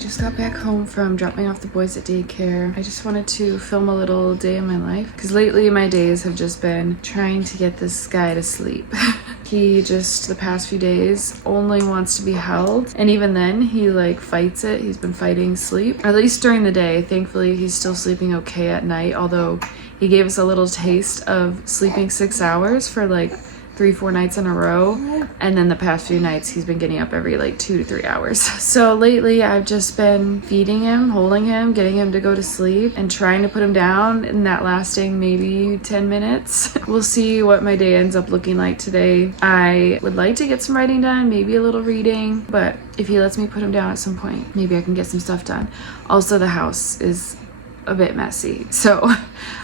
just got back home from dropping off the boys at daycare. I just wanted to film a little day in my life because lately my days have just been trying to get this guy to sleep. He just, the past few days, only wants to be held. And even then, he like fights it. He's been fighting sleep, at least during the day. Thankfully, he's still sleeping okay at night, although he gave us a little taste of sleeping 6 hours for like 3-4 nights in a row, and then the past few nights he's been getting up every like 2 to 3 hours. So lately I've just been feeding him, holding him, getting him to go to sleep, and trying to put him down, and that lasting maybe 10 minutes. We'll see what my day ends up looking like today. I would like to get some writing done, maybe a little reading, but if he lets me put him down at some point, maybe I can get some stuff done. Also, the house is a bit messy, so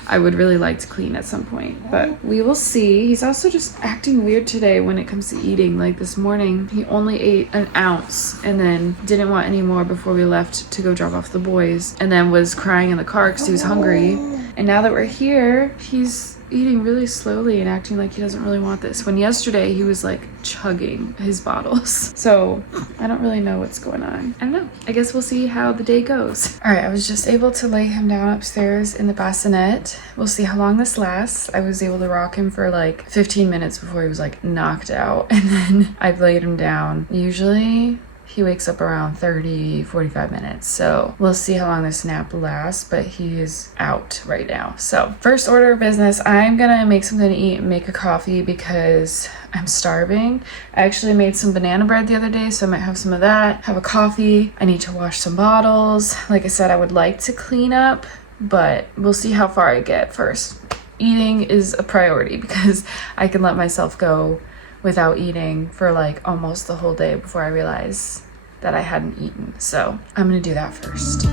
I would really like to clean at some point, but we will see. He's also just acting weird today when it comes to eating. Like this morning he only ate an ounce and then didn't want any more before we left to go drop off the boys, and then was crying in the car because he was hungry. And now that we're here, he's eating really slowly and acting like he doesn't really want this, when yesterday he was like chugging his bottles. So I don't really know what's going on. I don't know. I guess we'll see how the day goes. All right, I was just able to lay him down upstairs in the bassinet. We'll see how long this lasts. I was able to rock him for like 15 minutes before he was like knocked out, and then I've laid him down. Usually he wakes up around 30-45 minutes, so we'll see how long this nap lasts, but he is out right now. So first order of business, I'm gonna make something to eat and make a coffee because I'm starving. I actually made some banana bread the other day, so I might have some of that, have a coffee. I need to wash some bottles. Like I said, I would like to clean up, but we'll see how far I get first. Eating is a priority because I can let myself go without eating for like almost the whole day before I realize that I hadn't eaten. So I'm gonna do that first.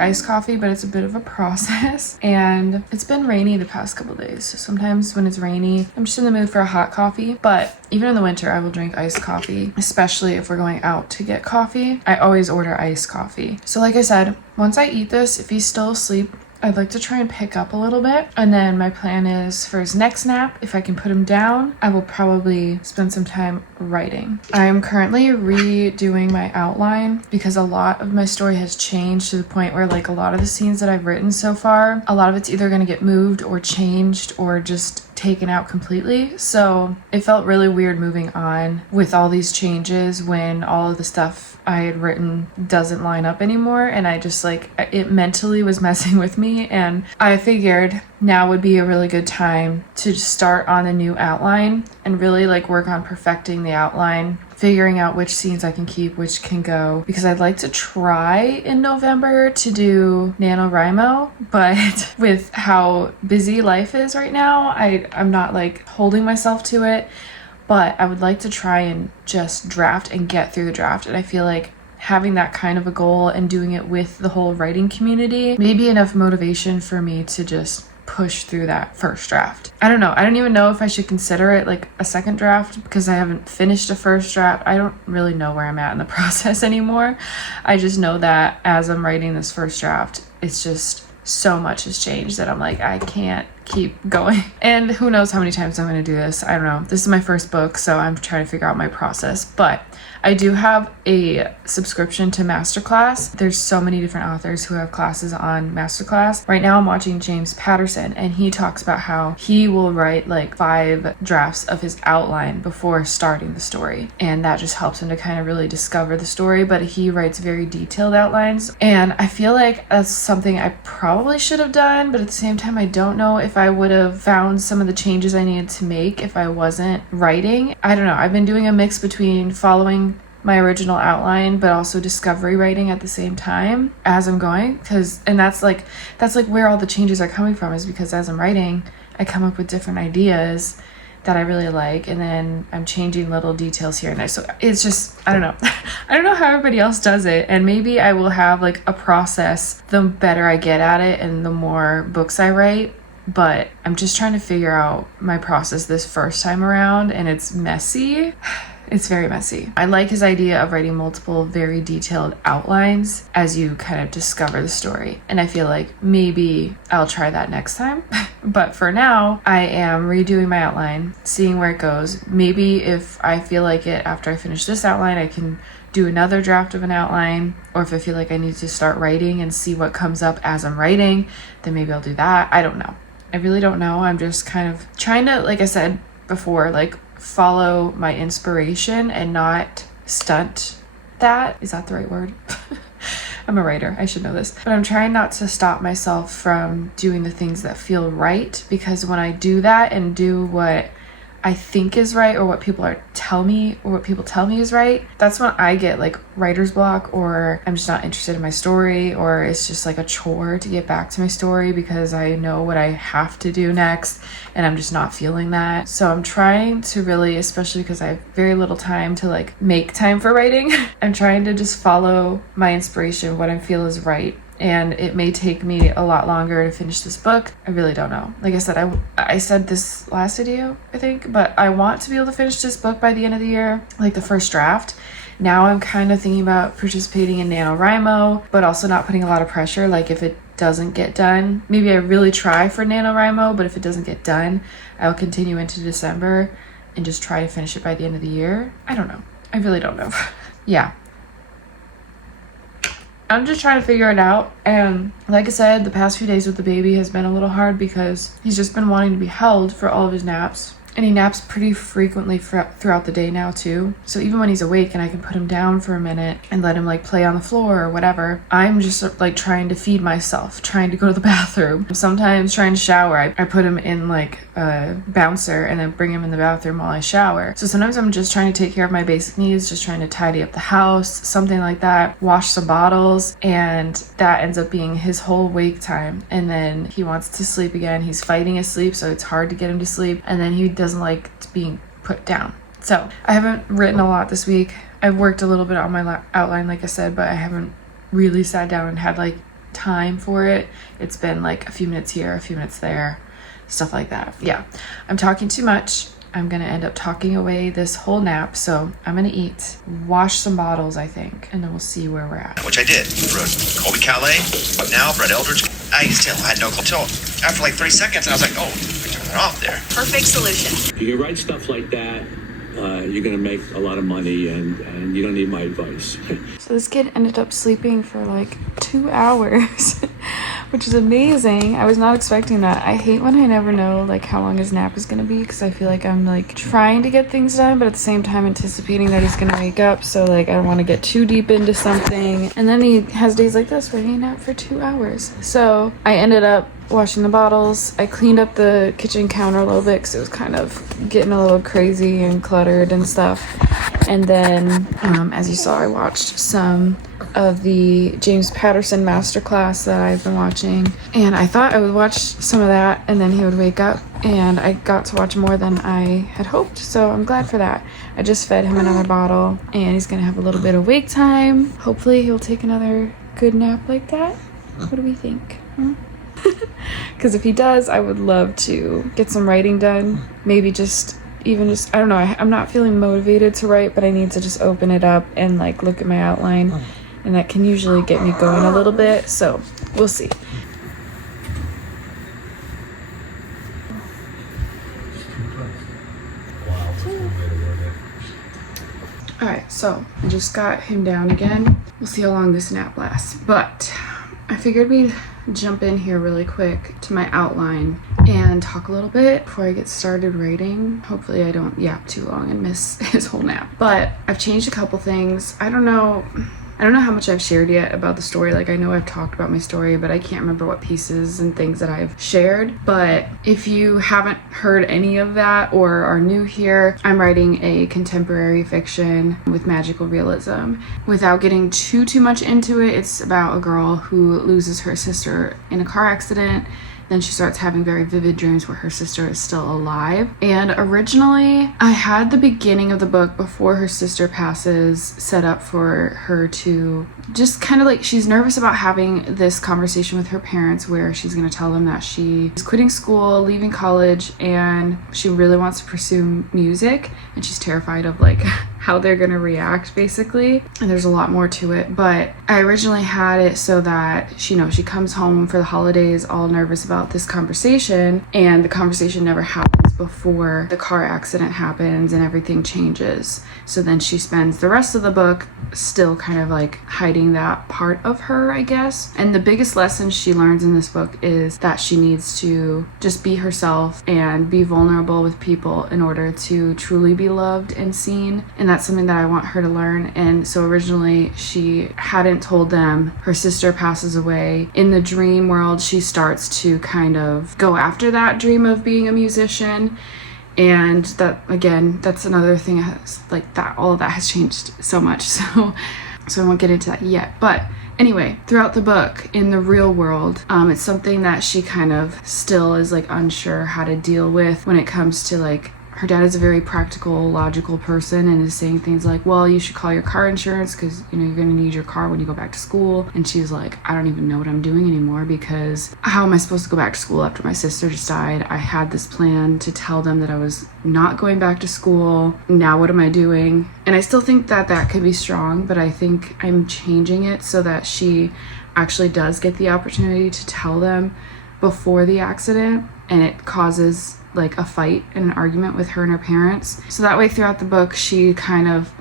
Iced coffee, but it's a bit of a process, and it's been rainy the past couple days, so sometimes when it's rainy I'm just in the mood for a hot coffee. But even in the winter I will drink iced coffee, especially if we're going out to get coffee. I always order iced coffee. So like I said, once I eat this, if he's still asleep, I'd like to try and pick up a little bit, and then my plan is for his next nap, if I can put him down, I will probably spend some time writing. I am currently redoing my outline because a lot of my story has changed to the point where like a lot of the scenes that I've written so far, a lot of it's either going to get moved or changed or just taken out completely. So it felt really weird moving on with all these changes when all of the stuff I had written doesn't line up anymore, and I just like, it mentally was messing with me, and I figured now would be a really good time to start on a new outline and really like work on perfecting the outline, figuring out which scenes I can keep, which can go, because I'd like to try in November to do NaNoWriMo, but with how busy life is right now, I'm not like holding myself to it. But I would like to try and just draft and get through the draft, and I feel like having that kind of a goal and doing it with the whole writing community may be enough motivation for me to just push through that first draft. I don't know. I don't even know if I should consider it like a second draft because I haven't finished a first draft. I don't really know where I'm at in the process anymore. I just know that as I'm writing this first draft, it's just so much has changed that I'm like, I can't keep going. And who knows how many times I'm going to do this. I don't know. This is my first book, so I'm trying to figure out my process. But I do have a subscription to Masterclass. There's so many different authors who have classes on Masterclass. Right now I'm watching James Patterson, and he talks about how he will write like 5 drafts of his outline before starting the story. And that just helps him to kind of really discover the story, but he writes very detailed outlines. And I feel like that's something I probably should have done, but at the same time, I don't know if I would have found some of the changes I needed to make if I wasn't writing. I don't know. I've been doing a mix between following my original outline but also discovery writing at the same time as I'm going, and that's like where all the changes are coming from, is because as I'm writing I come up with different ideas that I really like, and then I'm changing little details here and there. So it's just, I don't know. I don't know how everybody else does it, and maybe I will have like a process the better I get at it and the more books I write. But I'm just trying to figure out my process this first time around, and it's messy. It's very messy. I like his idea of writing multiple very detailed outlines as you kind of discover the story. And I feel like maybe I'll try that next time. But for now, I am redoing my outline, seeing where it goes. Maybe if I feel like it after I finish this outline, I can do another draft of an outline. Or if I feel like I need to start writing and see what comes up as I'm writing, then maybe I'll do that. I don't know. I really don't know. I'm just kind of trying to, like I said before, like follow my inspiration and not stunt that. Is that the right word? I'm a writer, I should know this. But I'm trying not to stop myself from doing the things that feel right, because when I do that and do what I think is right, or what people tell me is right, that's when I get like writer's block, or I'm just not interested in my story, or it's just like a chore to get back to my story because I know what I have to do next and I'm just not feeling that. So I'm trying to really, especially because I have very little time to like make time for writing, I'm trying to just follow my inspiration, what I feel is right. And it may take me a lot longer to finish this book. I really don't know. Like I said, I said this last video, I think, but I want to be able to finish this book by the end of the year, like the first draft. Now I'm kind of thinking about participating in NaNoWriMo, but also not putting a lot of pressure. Like if it doesn't get done, maybe I really try for NaNoWriMo, but if it doesn't get done, I'll continue into December and just try to finish it by the end of the year. I don't know. I really don't know. Yeah. I'm just trying to figure it out, and like I said, the past few days with the baby has been a little hard because he's just been wanting to be held for all of his naps. And he naps pretty frequently throughout the day now too. So even when he's awake and I can put him down for a minute and let him like play on the floor or whatever, I'm just like trying to feed myself, trying to go to the bathroom. Sometimes trying to shower, I put him in like a bouncer and then bring him in the bathroom while I shower. So sometimes I'm just trying to take care of my basic needs, just trying to tidy up the house, something like that, wash some bottles, and that ends up being his whole wake time. And then he wants to sleep again. He's fighting his sleep, so it's hard to get him to sleep. And then he doesn't like being put down. So I haven't written a lot this week. I've worked a little bit on my outline, like I said, but I haven't really sat down and had like time for it. It's been like a few minutes here, a few minutes there, stuff like that. Yeah, I'm talking too much. I'm gonna end up talking away this whole nap, so I'm gonna eat, wash some bottles, I think, and then we'll see where we're at. Which I did. Wrote Colby Calais, but now Brett Eldridge. I still had no clue until after like 3 seconds, and I was like, oh, we took that off there. Perfect solution. If you write stuff like that, you're going to make a lot of money, and you don't need my advice. So this kid ended up sleeping for like 2 hours, which is amazing. I was not expecting that. I hate when I never know like how long his nap is going to be, because I feel like I'm like trying to get things done, but at the same time anticipating that he's going to wake up. So like I don't want to get too deep into something. And then he has days like this where he napped for 2 hours. So I ended up washing the bottles. I cleaned up the kitchen counter a little bit because it was kind of getting a little crazy and cluttered and stuff. And then, as you saw, I watched some of the James Patterson masterclass that I've been watching. And I thought I would watch some of that and then he would wake up. And I got to watch more than I had hoped. So I'm glad for that. I just fed him another bottle and he's going to have a little bit of wake time. Hopefully he'll take another good nap like that. What do we think? Because if he does, I would love to get some writing done. Maybe I don't know, I'm not feeling motivated to write, but I need to just open it up and like look at my outline, and that can usually get me going a little bit. So we'll see. Alright, so I just got him down again. We'll see how long this nap lasts, but I figured we'd jump in here really quick to my outline and talk a little bit before I get started writing. Hopefully I don't yap too long and miss his whole nap. But I've changed a couple things. I don't know how much I've shared yet about the story. Like I know I've talked about my story, but I can't remember what pieces and things that I've shared. But if you haven't heard any of that or are new here, I'm writing a contemporary fiction with magical realism. Without getting too much into it, it's about a girl who loses her sister in a car accident, then she starts having very vivid dreams where her sister is still alive. And originally I had the beginning of the book before her sister passes set up for her to just kind of like, she's nervous about having this conversation with her parents where she's going to tell them that she is quitting school, leaving college, and she really wants to pursue music, and she's terrified of like how they're going to react basically. And there's a lot more to it, but I originally had it so that she comes home for the holidays all nervous about this conversation, and the conversation never happens before the car accident happens and everything changes. So then she spends the rest of the book still kind of like hiding that part of her, I guess. And the biggest lesson she learns in this book is that she needs to just be herself and be vulnerable with people in order to truly be loved and seen. And that's something that I want her to learn. And so originally she hadn't told them her sister passes away. In the dream world, she starts to kind of go after that dream of being a musician. And that, again, that's another thing, like that, all of that has changed so much. So I won't get into that yet. But anyway, throughout the book, in the real world, it's something that she kind of still is like unsure how to deal with when it comes to like, her dad is a very practical, logical person and is saying things like, well, you should call your car insurance because, you're going to need your car when you go back to school. And she's like, I don't even know what I'm doing anymore, because how am I supposed to go back to school after my sister just died? I had this plan to tell them that I was not going back to school. Now what am I doing? And I still think that that could be strong, but I think I'm changing it so that she actually does get the opportunity to tell them before the accident, and it causes like a fight and an argument with her and her parents. So that way throughout the book, she kind of,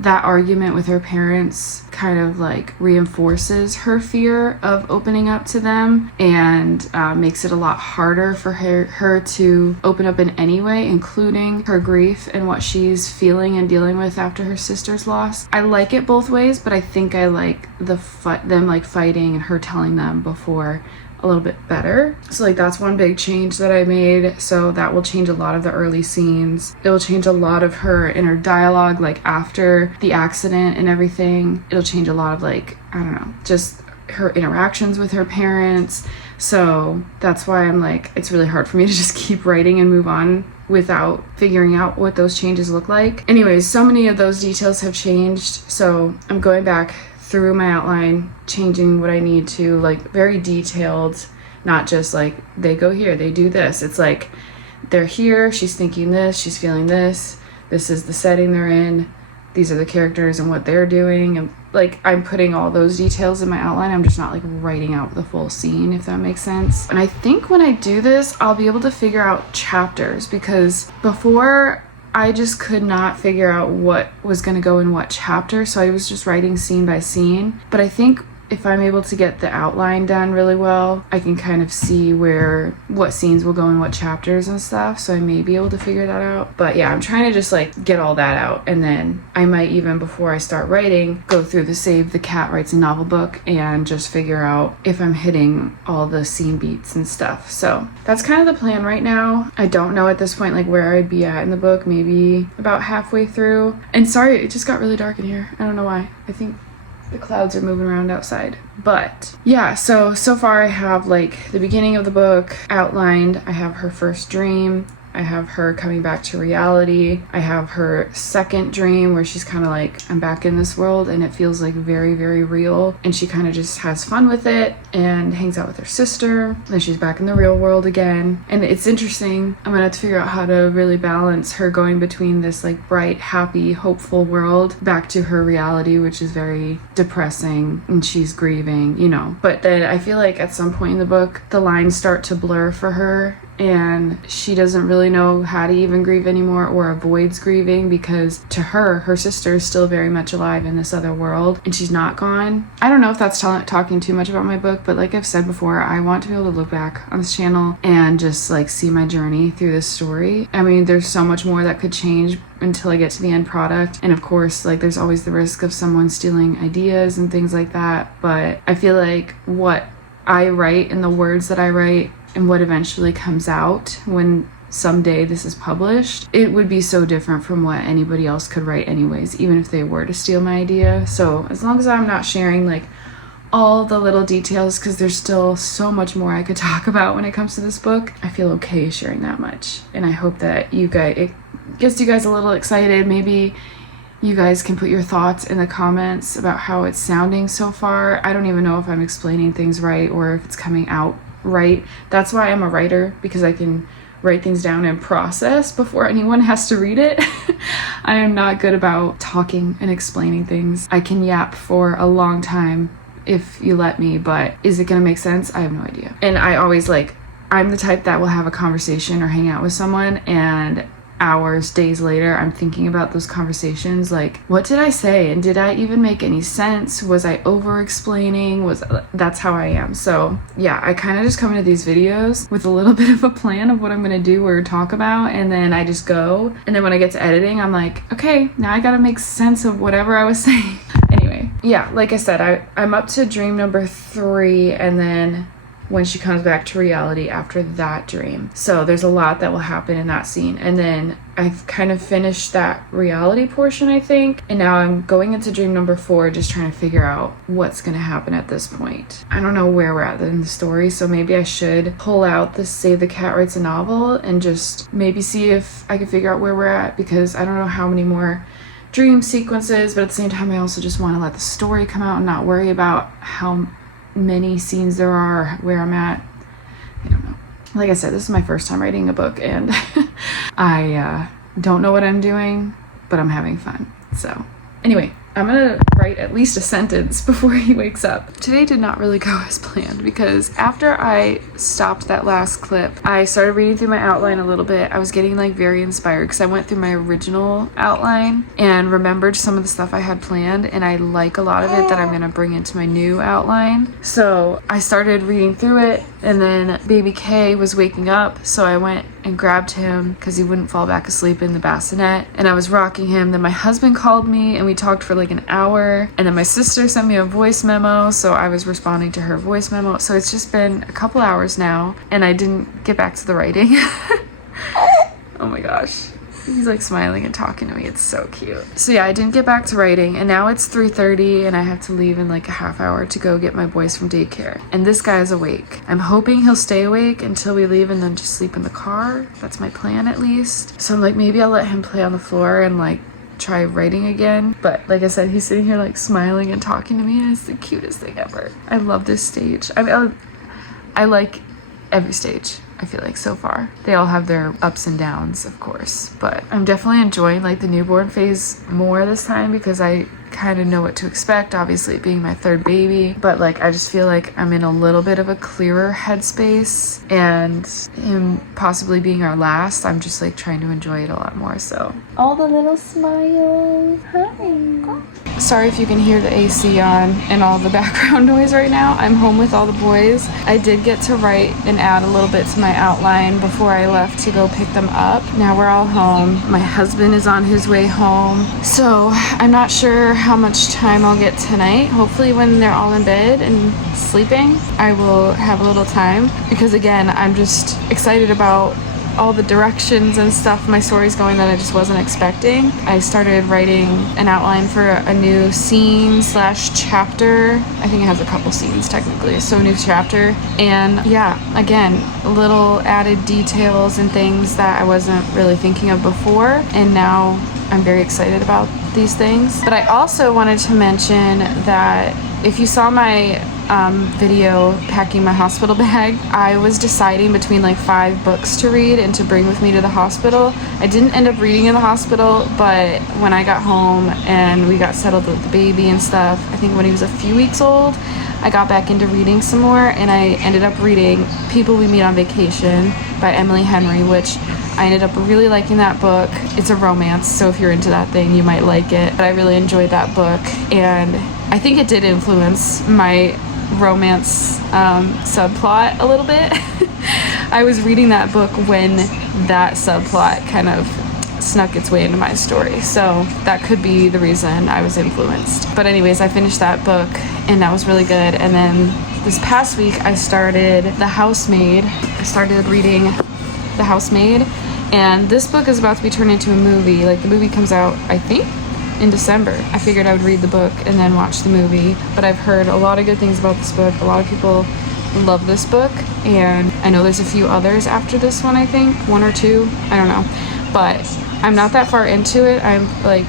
that argument with her parents kind of like reinforces her fear of opening up to them, and makes it a lot harder for her to open up in any way, including her grief and what she's feeling and dealing with after her sister's loss. I like it both ways, but I think I like them like fighting and her telling them before a little bit better. So like that's one big change that I made. So that will change a lot of the early scenes. It will change a lot of her inner dialogue like after the accident and everything. It'll change a lot of like, I don't know, just her interactions with her parents. So that's why I'm like, it's really hard for me to just keep writing and move on without figuring out what those changes look like. Anyways, so many of those details have changed. So I'm going back through my outline, changing what I need to, like very detailed, not just like they go here, they do this. It's like they're here, she's thinking this, she's feeling this is the setting they're in, these are the characters and what they're doing, and like I'm putting all those details in my outline. I'm just not like writing out the full scene, if that makes sense. And I think when I do this, I'll be able to figure out chapters, because before I just could not figure out what was going to go in what chapter, so I was just writing scene by scene. But I think if I'm able to get the outline done really well, I can kind of see what scenes will go in what chapters and stuff, so I may be able to figure that out. But yeah, I'm trying to just like get all that out, and then I might even, before I start writing, go through the Save the Cat Writes a Novel book and just figure out if I'm hitting all the scene beats and stuff. So that's kind of the plan right now. I don't know at this point like where I'd be at in the book, maybe about halfway through. And sorry, it just got really dark in here. I don't know why. I think the clouds are moving around outside. But yeah, so far I have like the beginning of the book outlined. I have her first dream. I have her coming back to reality. I have her second dream where she's kind of like, I'm back in this world and it feels like very, very real. And she kind of just has fun with it and hangs out with her sister. Then she's back in the real world again. And it's interesting. I'm gonna have to figure out how to really balance her going between this like bright, happy, hopeful world back to her reality, which is very depressing and she's grieving, But then I feel like at some point in the book, the lines start to blur for her, and she doesn't really know how to even grieve anymore, or avoids grieving, because to her sister is still very much alive in this other world and she's not gone. I don't know if that's talking too much about my book, but like I've said before, I want to be able to look back on this channel and just like see my journey through this story. I mean, there's so much more that could change until I get to the end product, and of course like there's always the risk of someone stealing ideas and things like that, but I feel like what I write and the words that I write and what eventually comes out when someday this is published, it would be so different from what anybody else could write anyways, even if they were to steal my idea. So as long as I'm not sharing like all the little details because there's still so much more I could talk about when it comes to this book. I feel okay sharing that much, and I hope that it gets you guys a little excited. Maybe you guys can put your thoughts in the comments about how it's sounding so far. I don't even know if I'm explaining things right or if it's coming out right. That's why I'm a writer, because I can write things down and process before anyone has to read it. I am not good about talking and explaining things. I can yap for a long time if you let me, but is it gonna make sense? I have no idea. And I always I'm the type that will have a conversation or hang out with someone, and hours, days later, I'm thinking about those conversations, like, what did I say? And did I even make any sense? Was I over explaining? That's how I am. So yeah, I kind of just come into these videos with a little bit of a plan of what I'm gonna do or talk about, and then I just go. And then when I get to editing, I'm like, okay, now I gotta make sense of whatever I was saying. Anyway, yeah, like I said, I'm up to dream number 3, and then when she comes back to reality after that dream. So there's a lot that will happen in that scene. And then I've kind of finished that reality portion, I think. And now I'm going into dream number 4, just trying to figure out what's going to happen at this point. I don't know where we're at in the story, so maybe I should pull out the Save the Cat Writes a Novel and just maybe see if I can figure out where we're at, because I don't know how many more dream sequences, but at the same time I also just want to let the story come out and not worry about how many scenes there are, where I'm at. I don't know. Like I said, this is my first time writing a book, and I don't know what I'm doing, but I'm having fun. So anyway, I'm gonna write at least a sentence before he wakes up. Today did not really go as planned, because after I stopped that last clip, I started reading through my outline a little bit. I was getting very inspired because I went through my original outline and remembered some of the stuff I had planned, and I like a lot of it that I'm gonna bring into my new outline. So I started reading through it, and then baby K was waking up, so I went and grabbed him because he wouldn't fall back asleep in the bassinet, and I was rocking him. Then my husband called me and we talked for an hour, and then my sister sent me a voice memo, so I was responding to her voice memo. So it's just been a couple hours now, and I didn't get back to the writing. Oh my gosh, he's smiling and talking to me. It's so cute. So yeah, I didn't get back to writing, and now it's 3:30 and I have to leave in a half hour to go get my boys from daycare, and this guy's awake. I'm hoping he'll stay awake until we leave and then just sleep in the car. That's my plan, at least. So I'm maybe I'll let him play on the floor and try writing again. But like I said, he's sitting here smiling and talking to me, and it's the cutest thing ever. I love this stage. I mean, I like every stage, I feel so far. They all have their ups and downs, of course, but I'm definitely enjoying the newborn phase more this time, because I kind of know what to expect, obviously, it being my 3rd baby. But I just feel I'm in a little bit of a clearer headspace, and him possibly being our last, I'm just trying to enjoy it a lot more. So all the little smiles. Hi. Sorry if you can hear the AC on and all the background noise right now. I'm home with all the boys. I did get to write and add a little bit to my outline before I left to go pick them up. Now we're all home. My husband is on his way home. So I'm not sure how much time I'll get tonight. Hopefully when they're all in bed and sleeping, I will have a little time, because again, I'm just excited about all the directions and stuff my story's going that I just wasn't expecting. I started writing an outline for a new scene / chapter. I think it has a couple scenes technically, so a new chapter. And yeah, again, little added details and things that I wasn't really thinking of before, and now I'm very excited about these things. But I also wanted to mention that if you saw my video packing my hospital bag, I was deciding between 5 books to read and to bring with me to the hospital. I didn't end up reading in the hospital, but when I got home and we got settled with the baby and stuff, I think when he was a few weeks old, I got back into reading some more, and I ended up reading People We Meet on Vacation by Emily Henry, which I ended up really liking that book. It's a romance, so if you're into that thing, you might like it. But I really enjoyed that book, and I think it did influence my romance subplot a little bit. I was reading that book when that subplot kind of snuck its way into my story, so that could be the reason I was influenced. But anyways, I finished that book, and that was really good. And then this past week I started The Housemaid. I started reading The Housemaid, and this book is about to be turned into a movie. The movie comes out, I think, in December. I figured I would read the book and then watch the movie, but I've heard a lot of good things about this book. A lot of people love this book, and I know there's a few others after this one, I think, 1 or 2, I don't know, but I'm not that far into it. I'm like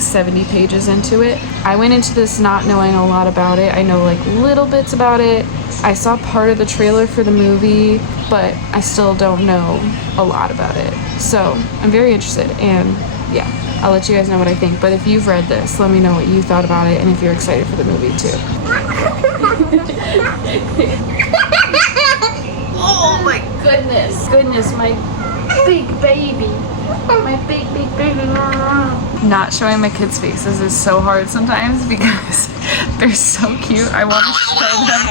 70 pages into it. I went into this not knowing a lot about it. I know like little bits about it. I saw part of the trailer for the movie, but I still don't know a lot about it. So I'm very interested, and yeah, I'll let you guys know what I think. But if you've read this, let me know what you thought about it and if you're excited for the movie too. Oh my goodness, my big baby. My big baby. Not showing my kids' faces is so hard sometimes because they're so cute. I want to show them.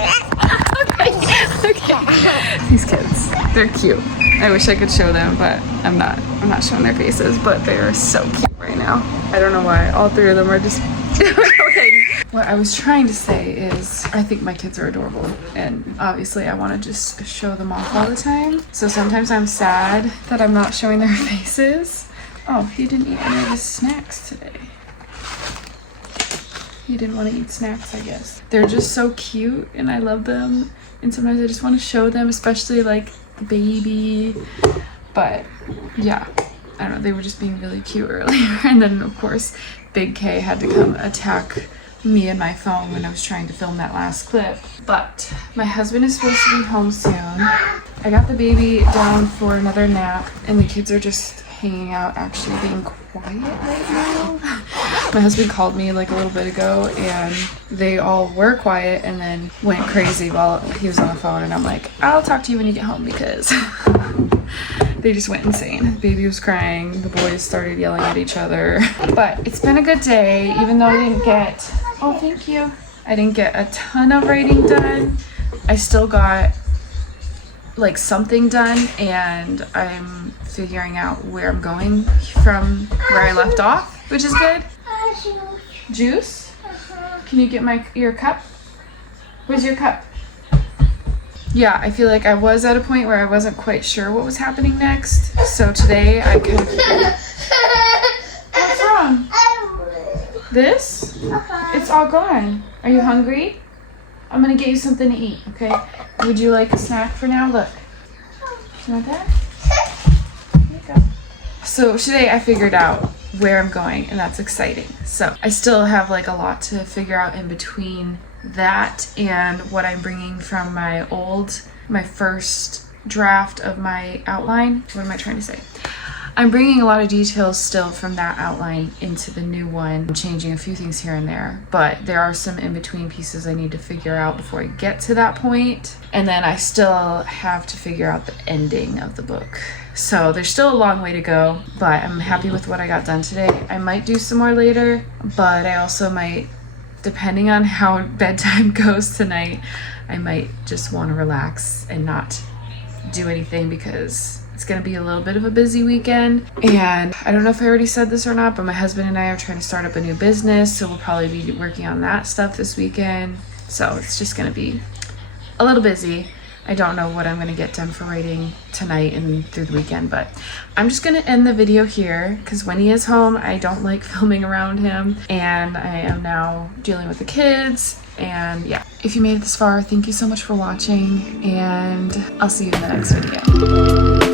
Okay. These kids, they're cute. I wish I could show them, but I'm not showing their faces, but they are so cute right now. I don't know why. All 3 of them are just okay. What I was trying to say is I think my kids are adorable, and obviously I want to just show them off all the time. So sometimes I'm sad that I'm not showing their faces. Oh, he didn't eat any of his snacks today. He didn't want to eat snacks, I guess. They're just so cute and I love them. And sometimes I just want to show them, especially like baby. But yeah, I don't know, they were just being really cute earlier. And then of course, Big K had to come attack me and my phone when I was trying to film that last clip. But my husband is supposed to be home soon. I got the baby down for another nap, and the kids are just hanging out, actually being quiet right now. My husband called me like a little bit ago, and they all were quiet and then went crazy while he was on the phone, and I'm like, I'll talk to you when you get home, because they just went insane. The baby was crying, the boys started yelling at each other. But it's been a good day, even though I didn't get, oh thank you, I didn't get a ton of writing done. I still got like something done, and I'm figuring out where I'm going from where I left off, which is good. Juice? Can you get your cup? Where's your cup? Yeah, I feel like I was at a point where I wasn't quite sure what was happening next. So today I kind of... What's wrong? This? It's all gone. Are you hungry? I'm gonna get you something to eat, okay? Would you like a snack for now? Look. Do you want that? Here you go. So today I figured out where I'm going, and that's exciting. So I still have like a lot to figure out in between that and what I'm bringing from my first draft of my outline. What am I trying to say? I'm bringing a lot of details still from that outline into the new one. I'm changing a few things here and there, but there are some in-between pieces I need to figure out before I get to that point. And then I still have to figure out the ending of the book. So there's still a long way to go, but I'm happy with what I got done today. I might do some more later, but I also might, depending on how bedtime goes tonight, I might just want to relax and not do anything, because it's going to be a little bit of a busy weekend. And I don't know if I already said this or not, but my husband and I are trying to start up a new business, so we'll probably be working on that stuff this weekend. So it's just going to be a little busy. I don't know what I'm going to get done for writing tonight and through the weekend, but I'm just going to end the video here, because when he is home, I don't like filming around him, and I am now dealing with the kids. And yeah, if you made it this far, thank you so much for watching, and I'll see you in the next video.